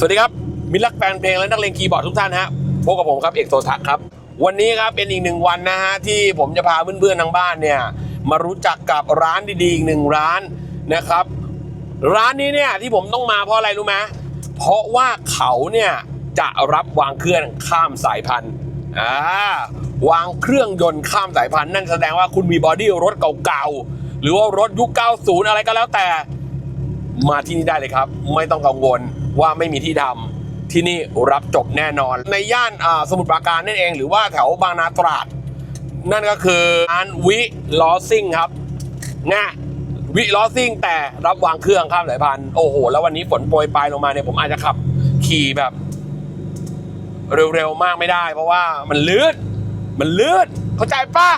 สวัสดีครับ มิตรรักแฟนเพลงและนักเลงคีย์บอร์ดทุกท่านฮะพบกับผมครับเอกโซทักครับ วันนี้ครับเป็นอีกหนึ่งวันนะฮะที่ผมจะพาเพื่อนๆทางบ้านเนี่ยมารู้จักกับร้านดีๆอีกหนึ่งร้านนะครับ ร้านนี้เนี่ยที่ผมต้องมาเพราะอะไรรู้ไหมเพราะว่าเขาเนี่ยจะรับวางเครื่องข้ามสายพันธุ์อ่าวางเครื่องยนต์ข้ามสายพันธุ์นั่นแสดงว่าคุณมีบอดี้รถเก่าๆหรือว่ารถยุค 90 อะไรก็แล้วแต่ มาที่นี่ได้เลยครับ ไม่ต้องกังวลว่าไม่มีที่ทำที่นี่รับจบแน่นอน ในย่านสมุทรปราการนั่นเอง หรือว่าแถวบางนาตราด นั่นก็คือร้านวิลอซิ่งครับง่ะวิลอซิ่งแต่รับวางเครื่องข้ามสายพันธุ์โอ้โห แล้ววันนี้ฝนโปรยปลายลงมาเนี่ยผมอาจจะขับขี่แบบ เร็วๆมากไม่ได้ เพราะว่ามันลื่นมันลื่นเข้าใจปะ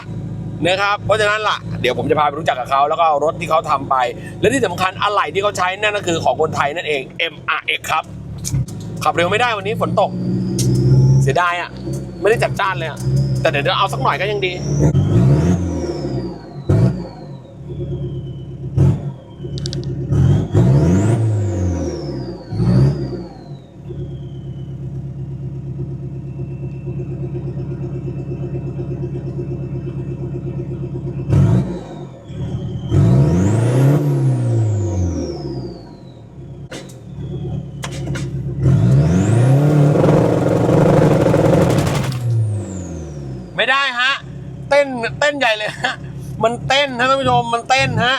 นะครับ เพราะฉะนั้นล่ะ เดี๋ยวผมจะพาไปรู้จักกับเขาแล้วก็รถที่เขาทำไป และที่สำคัญอะไหล่ที่เขาใช้นั่นก็คือของคนไทยนั่นเอง MRX ครับ ขับเร็วไม่ได้วันนี้ฝนตก เสียดายอะ ไม่ได้จัดจ้านเลยอะ แต่เดี๋ยวเอาสักหน่อยก็ยังดี ไม่ได้ฮะ เต้นเต้น ใหญ่เลยฮะ มันเต้นฮะท่านผู้ชม มันเต้นฮะ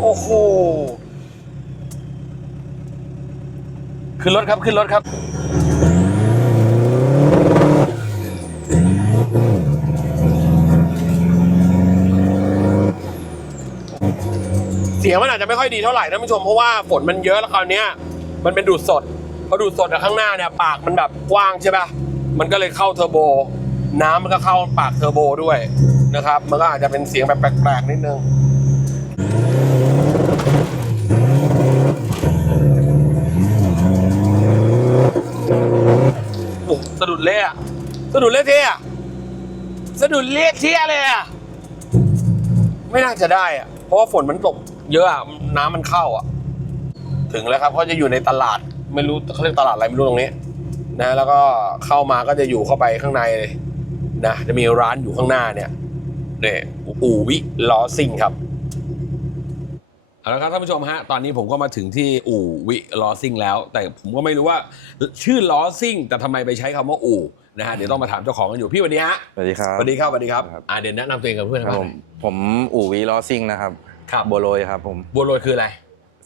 โอ้โห ขึ้นรถครับ ขึ้นรถครับเสียงมันอาจจะไม่ค่อยดีเท่าไหร่ท่านผู้ชมเพราะว่าฝนมันเยอะแล้วคราวนี้มันเป็นดูดสดพอดูดสดอะข้างหน้าเนี่ยปากมันแบบกว้างใช่ปะ มันก็เลยเข้าเทอร์โบ น้ำมันก็เข้าปากเทอร์โบด้วยนะครับ มันก็อาจจะเป็นเสียงแบบแปลกๆนิดนึงโอ้สะดุดเละอะสะดุดเละเทะสะดุดเละเทะเลยอะไม่น่าจะได้อะเพราะว่าฝนมันตกเยอะอะน้ำมันเข้าอะถึงแล้วครับเขาจะอยู่ในตลาดไม่รู้เขาเรียกตลาดอะไรไม่รู้ตรงนี้ นะแล้วก็เข้ามาก็จะอยู่เข้าไปข้างในเลยนะจะมีร้านอยู่ข้างหน้าเนี่ยเนี่ยอู่วิล้อซิ่งครับเอาละครับท่านผู้ชมฮะตอนนี้ผมก็มาถึงที่อู่วิล้อซิ่งแล้ว แต่ผมก็ไม่รู้ว่าชื่อล้อซิ่งแต่ทำไมไปใช้คำว่าอู่นะฮะเดี๋ยวต้องมาถามเจ้าของกันอยู่พี่สวัสดีฮะสวัสดีครับสวัสดีครับสวัสดีครับครับอ่าเดี๋ยวแนะนำตัวเองกับเพื่อนคครัรับบผมผมอู่วีลอซิ่งนะครับครับบัวโรยครับผมบัวโรยคืออะไร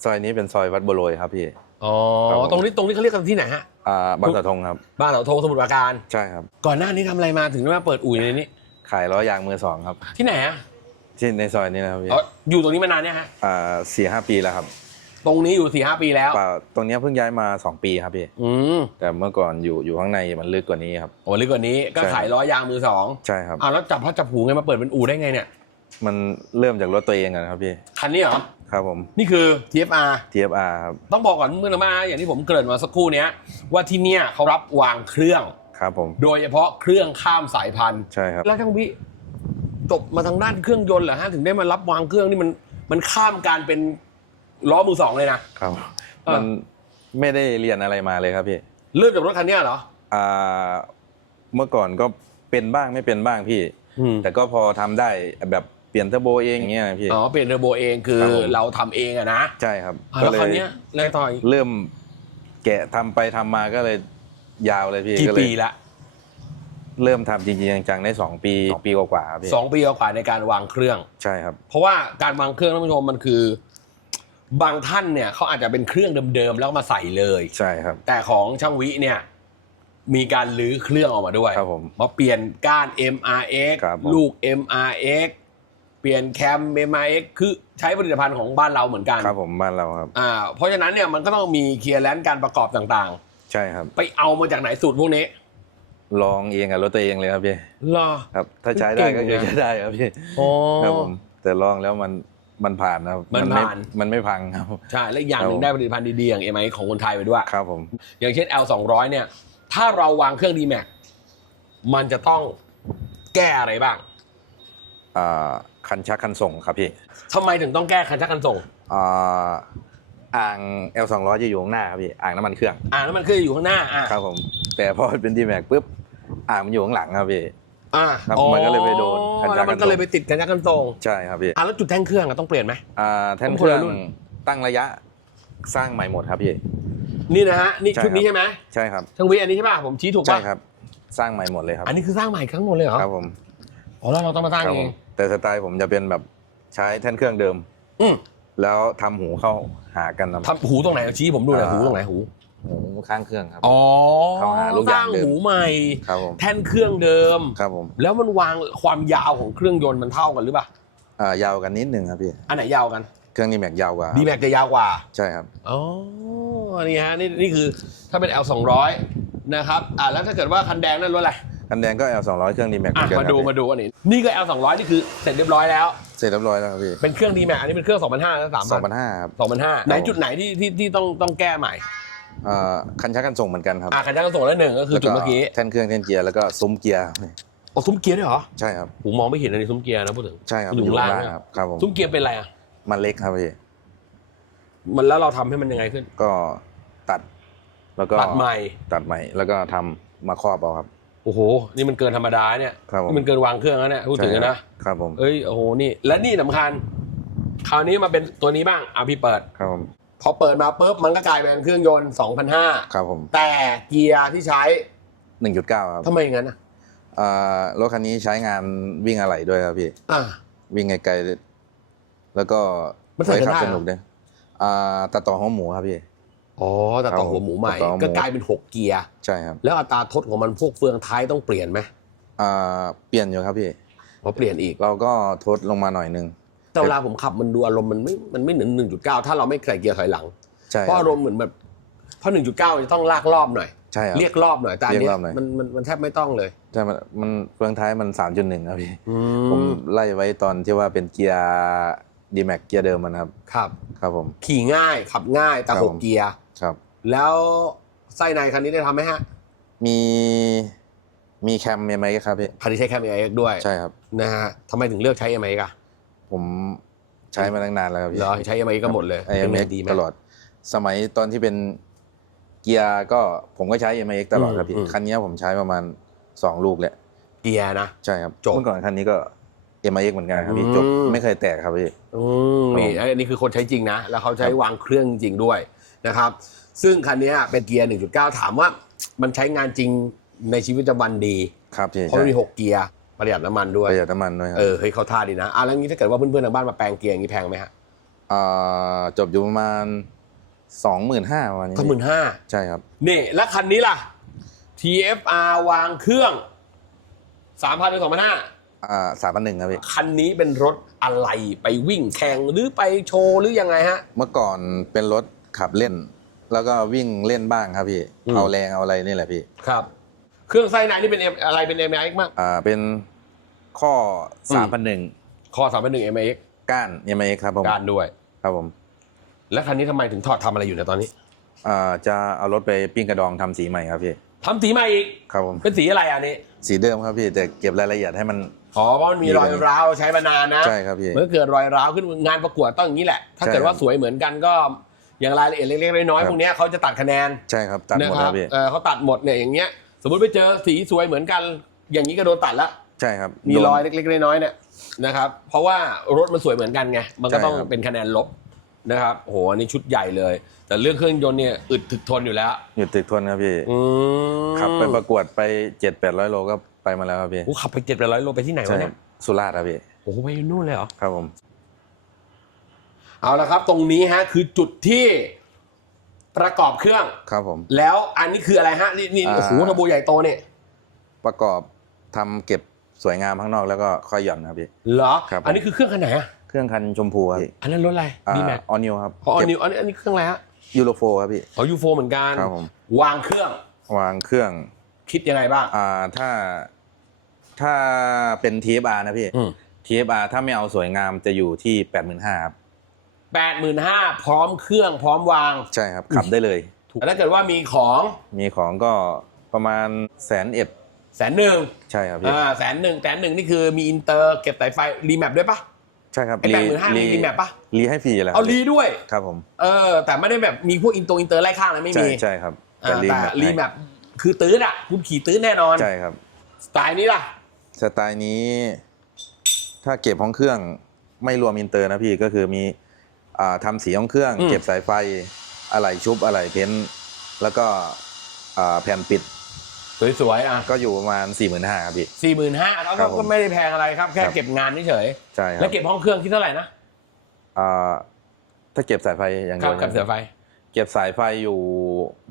ซอยนี้เป็นซอยวัดบัวโรยครับพี่อ๋อครับผมตรงนี้ตรงนี้เขาเรียกกันที่ไหนฮะ อ่าบางสะทงครับ บ้านเหล่าโทสมุทรปราการ ใช่ครับ ก่อนหน้านี้ทำอะไรมาถึงได้มาเปิดอู่ในนี้ ขายล้อยางมือสองครับ ที่ไหนฮะที่ในซอยนี้นะครับพี่อ๋ออยู่ตรงนี้มานานเนี่ยฮะ อ่าสี่ห้าปีแล้วครับตรงนี้อยู่สี่ห้าปีแล้วเปล่าตรงเนี้ยเพิ่งย้ายมาสองปีครับพี่ อืมแต่เมื่อก่อนอยู่อยู่ข้างในมันลึกกว่านี้ครับ โอ้ลึกกว่านี้ก็ใช่ ขายล้อยางมือสองใช่ครับ อ้าวแล้วจับพัดจับผูไงมาเปิดเป็นอู่ได้ไงเนี่ย มันเริ่มจากรถตัวเองกันครับพี่ คันนี้เหรอ ครับผม นี่คือ TFR TFR ครับ ต้องบอกก่อนเมื่อมาอย่างที่ผมเกริ่นมาสักครู่เนี้ยว่าที่เนี่ยเขารับวางเครื่อง ครับผม โดยเฉพาะเครื่องข้ามสายพันธุ์ใช่ครับ แล้วทั้งวิจบมาทางด้านเครื่องยนต์เหรอฮะถึงได้มารับวางเครื่องนี่มันมันข้ามการเป็นล้อมือสองเลยนะครับ เออมันไม่ได้เรียนอะไรมาเลยครับพี่เริ่มจากรถคันเนี้ยเหรออ่าเมื่อก่อนก็เป็นบ้างไม่เป็นบ้างพี่ อืมแต่ก็พอทำได้แบบ เปลี่ยนเทอร์โบเองอย่างเงี้ยนะพี่ อ๋อเปลี่ยนเทอร์โบเองคือครับผม เราทำเองอะนะใช่ครับอะแล้วคันเนี้ยอะไรต่อยเริ่มแกะทำไปทำมาก็เลยยาวเลยพี่กี่ก็เลยปีละเริ่มทำจริงๆจังๆได้สองปีปีกว่าๆครับพี่สองปีกว่าในการวางเครื่อง ใช่ครับ เพราะว่าการวางเครื่องท่านผู้ชมมันคือ บางท่านเนี่ยเขาอาจจะเป็นเครื่องเดิมๆแล้วก็มาใส่เลย ใช่ครับ แต่ของช่างวิเนี่ย มีการลื้อเครื่องออกมาด้วยครับผมมาเปลี่ยนก้าน MRX ครับผม ลูก MRX เปลี่ยนแคม MRX คือใช้ผลิตภัณฑ์ของบ้านเราเหมือนกันครับผมบ้านเราครับอ่าเพราะฉะนั้นเนี่ยมันก็ต้องมีเคลียร์แลนซ์การประกอบต่างใช่ครับๆไปเอามาจากไหนสูตรพวกนี้ ลองเองกับรถตัวเองเลยครับพี่เหรอครับ ถ้าใช้ได้ก็เก่คืงอนะใช้ได้ครับพี่อ๋อครับผมแต่ลองแล้วมันมันผ่านนะครับมันไผ่านมันไม่พังครับ ใช่และอีกอย่างหนึ่ครังบได้ผลิตภัณฑ์ดีๆอย่าง MRX ของคนไทยไปด้วยครับผม อย่างเช่น L 2 0 0เนี่ย ถ้าเราวางเครื่อง D-Max มันจะต้องแก้อะไรบ้าง อ่าคันชักคันส่งครับพี่ทำไมถึงต้องแก้คันชักคันส่ง อ่าอ่าง L 2 0 0จะอยู่ข้างหน้าครับพี่อ่างน้ำมันเครื่องอ่าแล้วมันคืออยู่ข้างหน้าอ่าครับผมแต่พอเป็น D Max ปุ๊บอ่างมันอยู่ข้างหลังครับพี่อ่าครับมันก็เลยไปโดนกันยักกันแล้วมันก็เลยไปติดกันยักกันตรงใช่ครับพี่อ่าแล้วจุดแท่งเครื่องอะต้องเปลี่ยนไหมอ่าแท่นผมเคคนรื่อละงรุ่นตั้งระยะสร้างใหม่หมดครับพี่นี่นะฮะนี่ใช่ชุดนี้ครับใช่ไหมใช่ครับช่างวิอันนี้ใช่ป่ะผมชี้ถูกใช่ป่ะครับ สร้างใหม่หมดเลยครับ อันนี้คือสร้างใหม่ทั้งหมดเลยเหรอครับผมอ๋อแล้วเราต้องมาสร้างครับเอผงม แต่สไตล์ผมจะเป็นแบบใช้แท่นเครื่องเดิม อืมแล้วทำหูเข้าหากันนะทำหูตรงไหนชี้ผมดูหน่อยอ่า หูตรงไหนหูหูข้างเครื่องครับ อ๋อเข้าหาลูกสยาร้างงเดิม หูใหม่ ครับผมแท่นเครื่องเดิม ครับผมแล้วมันวางความยาวของเครื่องยนต์มันเท่ากันหรือเปล่าอ่ายาวกันนิดนึงครับพี่อันไหนยาวกันเครื่องนี้แม็กยาวกว่าดีแม็กจะยาวกว่า ใช่ครับ อ๋อ นี่ฮะ นี่นี่คือถ้าเป็น L 200นะครับ อ่าแล้วถ้าเกิดว่าคันแดงนั่นรถอะไร คันแดงก็ L 2 0 0เครื่อง D Max อะมาดูมาดูอันนี้ นี่ก็ L 200นี่คือเสร็จเรียบร้อยแล้ว เสร็จเรียบร้อยแล้วครับพี่เป็นเครื่อง D Max อันนี้เป็นเครื่อง2,500แล้ว3,000 2,500ครับ2,500ไหนจุดไหนที่ที่ที่ต้องต้องแก้ใหม่อ่าคันชักกันส่งเหมือนกันครับอะคันแดงก็ส่งแล้วหนึ่งก็คือจุดเมื่อกี้แท่นเครื่องแท่นเกียร์แล้วก็ซุ้มเกียร์โอ้ซุ้มเกียร์ด้วยเหรอใช่ครับผมมองไม่เห็นอันนี้ซุ้มเกียร์นะพูดถึงใช่ครับอยู่อยู่ข้างข้างล่างล่างครับครับผมซุ้มเกียร์เป็นอะไรอะมันเล็กครับพี่มันแล้วเราทำให้มันยังไงขึ้น ก็ตัด แล้วก็ตัดใหม่ตัดใหม่แล้วก็ทำมาครอบเอาครับ โอ้โห นี่มันเกินธรรมดาเนี่ยครับผม นี่มันเกินวางเครื่องแล้วเนี่ยพูดถึงใช่อะครันะบครับผม เอ้ยโอ้โหนี่ และนี่สำคัญ คราวนี้มาเป็นตัวนี้บ้างเอาพี่เปิด ครับผม พอเปิดมาปุ๊บมันก็กลายเป็นเครื่องยนต์2,500ครับผมแต่เกียร์ที่ใช้1.9ครับทำไมอย่างนั้นอะอ่ารถคันนี้ใช้งานวิ่งอะไหล่ด้วยครับพี่ อ่า วิ่งไกลๆแล้วก็มันใส่กันขัได้สเหรอนุกด้วยอ่าตัดต่อหัวหมูครับพี่ อ๋อแต่ต่อครับหัวหมูใหม่ต่อหัวหมูก็กลายเป็น 6 เกียร์ใช่ครับแล้วอัตราทดของมันพวกเฟืองท้ายต้องเปลี่ยนไหมอ่าเปลี่ยนอยู่ครับพี่พอเปลี่ยนอีกเราก็ทดลงมาหน่อยนึงแต่เวลาผมขับมันดูอารมณ์มันไม่มันไม่หนึ่งหนึ่งจุดเก้าถ้าเราไม่ใส่เกียร์ถอยหลังใช่เพราะอารมณ์เหมือนแบบเพราะหนึ่งจุดเก้าจะต้องลากรอบหน่อยใช่ครับเรียกรอบหน่อยแต่อันเรีเนี้ยยกรอบหน่อยมันมันมันแทบไม่ต้องเลยใช่มันมันเฟืองท้ายมัน3.1ครับพี่อืผมมไล่ไว้ตอนที่ว่าเป็นเกียร์ดีแม็กเกียร์เดิมมันครับ ครับ ครับผม ขี่ง่ายขับง่ายแต่ครับหผกมเกียร์ ครับ แล้วไส้ในคันนี้ได้ทำไหมฮะ มีมีแคมเมไหมครับพี่คันนี้ใช้แคมเอ็กด้วยใช่ครับ นะฮะทำไมถึงเลือกใช้เอ็มไอะผมใช้มาตั้งนานแล้วครับพี่เหรอใช้เอ็มไอก็หมดเลยไอเอ็มป็เอ็นกไงดีไหมตลอด สมัยตอนที่เป็นเกียร์ก็ผมก็ใช้เอ็มเอ็กตลอดครับพี่อืมคันนี้ผมใช้ประมาณสองลูกแหละเกียร์นะ ใช่ครับจบเมื่อก่อนคันนี้ก็เอ็มเอ็กเหมือนกันครับพี่อืมจบไม่เคยแตกครับพี่อืมนี่ครับอันนี้คือคนใช้จริงนะ แล้วเขาใช้ครับวางเครื่องจริงด้วย นะครับ ซึ่งคันนี้เป็นเกียร์ 1.9 ถามว่ามันใช้งานจริงในชีวิตประจำวันดี ครับพี่เพราะมันมี 6 เกียร์ประหยัดน้ำมันด้วยประหยัดน้ำมันด้วยครัเออเฮ้ยเขาท่าดีนะอะแล้วงี้ถ้าเกิดว่าเพื่อนๆทางบ้านมาแปลงเกียร์อย่างนี้แพงไหมฮะาจบอยู่ประมาณสองหมื่นห้าวันนี้ก็หมื่นห้าใช่ครับนี่แล้วคันนี้ล่ะ TFR วางเครื่อง3,000หรือ2,500อ่าสามพันหนึ่งครับพี่คันนี้เป็นรถอะไรไปวิ่งแข่งหรือไปโชว์หรือยังไงฮะ เมื่อก่อนเป็นรถ ขับเล่น แล้วก็วิ่งเล่นบ้างครับพี่ อืม เอาแรงเอาอะไรนี่แหละพี่ครับ เครื่องไส้ในนี่เป็น M อะไรเป็น MX มาก อ่าเป็นข้ออื สามมพันหนึ่งคอ3,1 MX ก้านยังไงครับผมการด้วย ครับผมแล้วคันนี้ทำไมถึงถอดทำอะไรอยู่ในยตอนนี้อ่าจะเอารถไปปิ้งกระดองทำสีใหม่ครับพี่ทำสีใหม่อีก ครับผมเป็นสีอะไรอะนี่สีเดิมครับพี่แต่เก็บรายละเอียดให้มัน อ๋อเพราะมันมีรอยร้าวใช้มานานนะ ใช่ครับพี่ เมื่อเกิดรอยร้าวขึ้นงานประกวดต้องอย่างนี้แหละ ถ้าใช่เกิดว่าสวยเหมือนกันก็ อย่างรายละเอียดเล็กๆน้อยครัๆบพวกเนี้ยเขาจะตัดคะแนนใช่ครับตัดหมดนะคครัรับบพี่เออเขาตัดหมดเนี่ยอย่างเงี้ย สมมติไปเจอสีสวยเหมือนกัน อย่างนี้ก็โดนตัดละใช่ครับมีโดนรอยเล็กๆน้อยๆเนี่ยนะครับ เพราะว่ารถมันสวยเหมือนกันไงมันก็ใช่ต้องครับเป็นคะแนนลบนะครับโอ้โหอันนี้ชุดใหญ่เลย แต่เรื่องเครื่องยนต์เนี่ยอึดถึกทนอยู่แล้วหยุดตึกทนครับพี่อืมขับไปประกวดไปเจ็ดแปดร้อยโลก็ไปมาแล้วครับพี่โอ้ขับไปเจ็ดแปดร้อยโลไปที่ไหนใช่วะคเนี่รัยบสุราษฎร์ครับพี่โอ้โหไปนู่นเลยเหรอครับผม เอาละครับ ตรงนี้ฮะคือจุดที่ประกอบเครื่อง ครับผม แล้วอันนี้คืออะไรฮะนี่นี่อ่าโอ้โหทะโบใหญ่โตเนี่ยประกอบทำเก็บสวยงามข้างนอกแล้วก็ค่อยหย่อนครับพี่ เหรอ ครับผม อันนี้คือเครื่องคันไหนอะเครื่องคันชมพูครับพี่อันนั้นรถอะไรดีแม็กออนิวครับอ๋ออันเก็บนี้อันนี้อันนี้เครื่องอะไรฮะยูโรโฟครับพี่ อ๋อยูโฟเหมือนกัน ครับผม วางเครื่องวางเครื่อง คิดยังไงบ้าง อ่าถ้าถ้าเป็น TFR นะพี่ อืม TFR ถ้าไม่เอาสวยงามจะอยู่ที่แปดหมื่นห้าครับ แปดหมื่นห้าพร้อมเครื่องพร้อมวาง ใช่ครับขับได้เลยแต่ถ้าเกิดว่ามีของมีของก็ประมาณแสนเอ็ดแสนหนึ่งใช่ครับพี่อ่าแสนหนึ่งแสนหนึ่งนี่คือมีอินเตอร์เก็บสายไฟรีแมปด้วยปะใช่ครับไอ้แปดหมื่นห้ามีรีแมปปะรีให้ฟรีแล้วเอารีด้วยครับผมเออแต่ไม่ได้แบบมีพวกอินโตอินเตอร์ไล่ข้างอะไรไม่ใช่มีใช่ครับอ่ารีแต่แมปรีแมปคือตื้นอะคุณขี่ตื้นแน่นอนใช่ครับสไตล์นี้ล่ะสไตล์นี้ ถ้าเก็บห้องเครื่องไม่รวมอินเตอร์นะพี่ก็คือมี อ่าทำสีห้องเครื่องอืมเก็บสายไฟอะไหล่ชุบอะไหล่เพ้นท์แล้วก็อ่าแผ่นปิด สวยๆอะก็อยู่ประมาณ4ี่หมื่นห้าครับพี่สี่หมื่นห้าแล้วครับผมก็ไม่ได้แพงอะไรครับ แค่ครับเก็บงานเฉยใช่คๆรัแล้วบเก็บห้องเครื่องคิดเท่าไหร่นะอ่าถ้าเก็บสายไฟอย่างคเดีรัยบวกับเสือไฟ เก็บสายไฟอยู่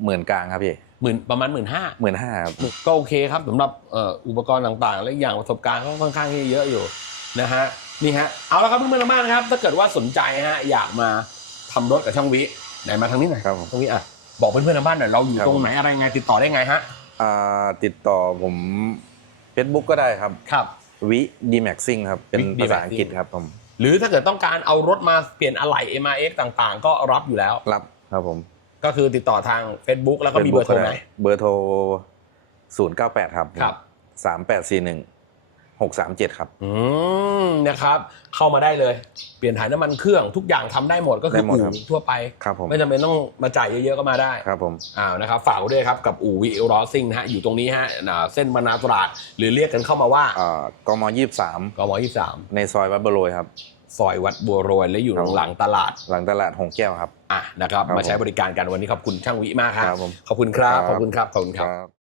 หมื่นกลางครับพี่หมื่นประมาณหมื่นห้าหมื่นห้าครับก็โอเคครับสำหรับเอ่ออุปกรณ์ต่างๆ และอย่างประสบการณ์ก็ค่อนข้างที่จะเยอะอยู่นะฮะ นี่ฮะเอาละครับเพื่อนๆทางบ้านนะครับ ถ้าเกิดว่าสนใจฮะอยากมาทำรถกับช่างวิไหนมาทางนี้หน่อยครับผมทางวิอะบอกเพื่อนๆทางบ้านหน่อยเราอยู่ครับ ตรงไหนอะไรไงติดต่อได้ไงฮะอ่าติดต่อผม Facebook ก็ได้ครับ ครับ วิดีแม็กซิ่งครับ เป็นวิภาษา D-Maxing อังกฤษครับผม หรือถ้าเกิดต้องการเอารถมาเปลี่ยนอะไหล่ MRX ต่างๆ ก็รับอยู่แล้ว รับครับผมก็คือติดต่อทาง Facebook แล้วก็มีเบอร์โทรไหม เบอร์โทรศูนย์เก้าแปดครับครับสามแปดสี่หนึ่งหกสามเจ็ดครับ อืมนะครับ เข้ามาได้เลย เปลี่ยนถ่ายน้ำมันเครื่องทุกอย่างทำได้หมดก็คือได้หมดอู่ครับ ทั่วไป ครับผมไม่จำเป็นต้องมาจ่ายเยอะๆก็มาได้ ครับผมอ้าวนะครับฝากไว้ด้วยครับกับอู่วิเอลรอซิงนะฮะอยู่ตรงนี้ฮะอ่าเส้นบรรณาตราดหรือเรียกกันเข้ามาว่าอ่ากมยี่สามกมยี่สามในซอยวัดบโรยครับ ซอยวัดบัวโรยและอยู่ครับ หลังตลาดหลังตลาดหงแก้วครับ อะนะครับครับมาใช้ผมบริการกันวันนี้ขอบคุณช่างวิมากครับครับผมขอบคุณครับครับ ขอบคุณครับขอบคุณครับครับ